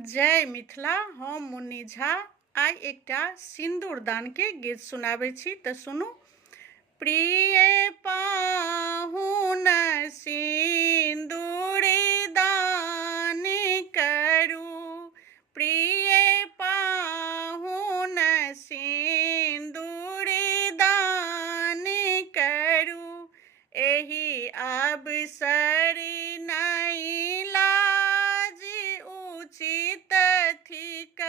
जय मिथिला। हम मुन्नी झा आइ एकटा सिन्दूरदान के गीत सुनाबै छी तऽ सुनू। प्रिय पाहुन सिन्दूर दान करू, प्रिय पाहुन सिन्दूर दान करू, एहि अवसर नहि लाज उचित थिक,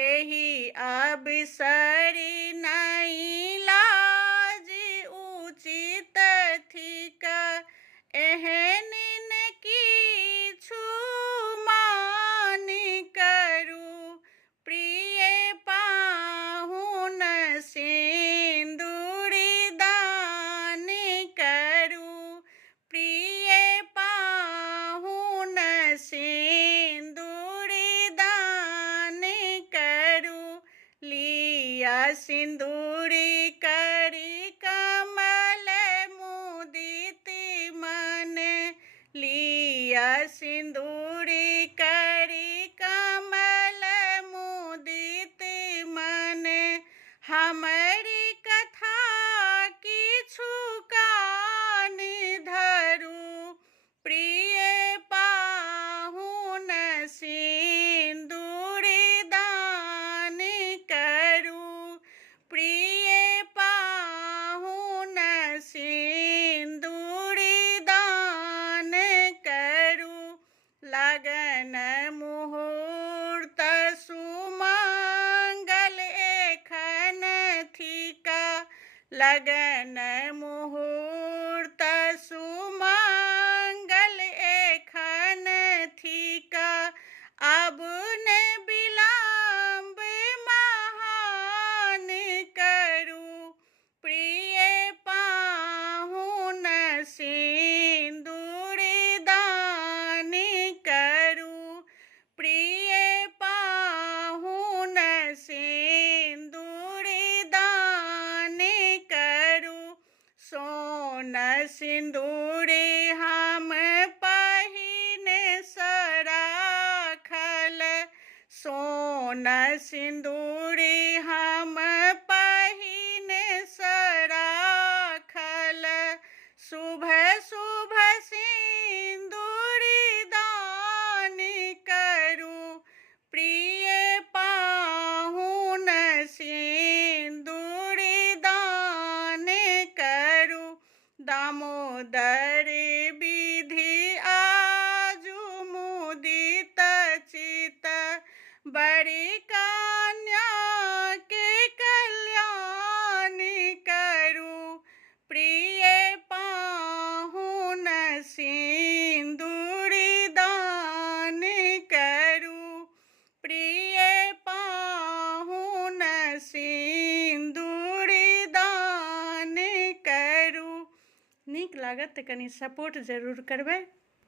एहि अवसर नहि लाज उचित थिक, एहन किछु मान करू, प्रिय पाहुन सिन्दूर दान करू, प्रिय पाहुन सिन्दूर दान करू, लिअ सिन्दूर करी कमल मुदित मन, लिअ सिन्दूर करी कमल मुदित मन, हमरी कथा किछु कान धरू, प्रिय पाहुन सिन्दूर दान करू, प्रिय पाहुन सिन्दूर दान करू, लगन मुहूर्त सुमंगल एखन थिक, लगन मुहूर्त सुमंगल एखन थिक, अब ने विलम्ब महान करू, प्रिय पाहुन सिन्दूर दान करू, प्रिय पाहुन सिन्दूर दान करू, सोन सिन्दूर हम पहिने सराखल, सोन सिन्दूर हम पहिने सराखल, शुभ शुभ सिन्दूर दान करू, प्रिय पाहुन सिन्दूर दान करू, दामोदर विधि आजु मुदित चित, बड़ी कन्या के कल्याण करू, प्रिय पाहुन सिन्दूर दान करू, प्रिय पाहुन सिन्दूर दान करू। नीक लागत तऽ कनि सपोर्ट जरूर करबै।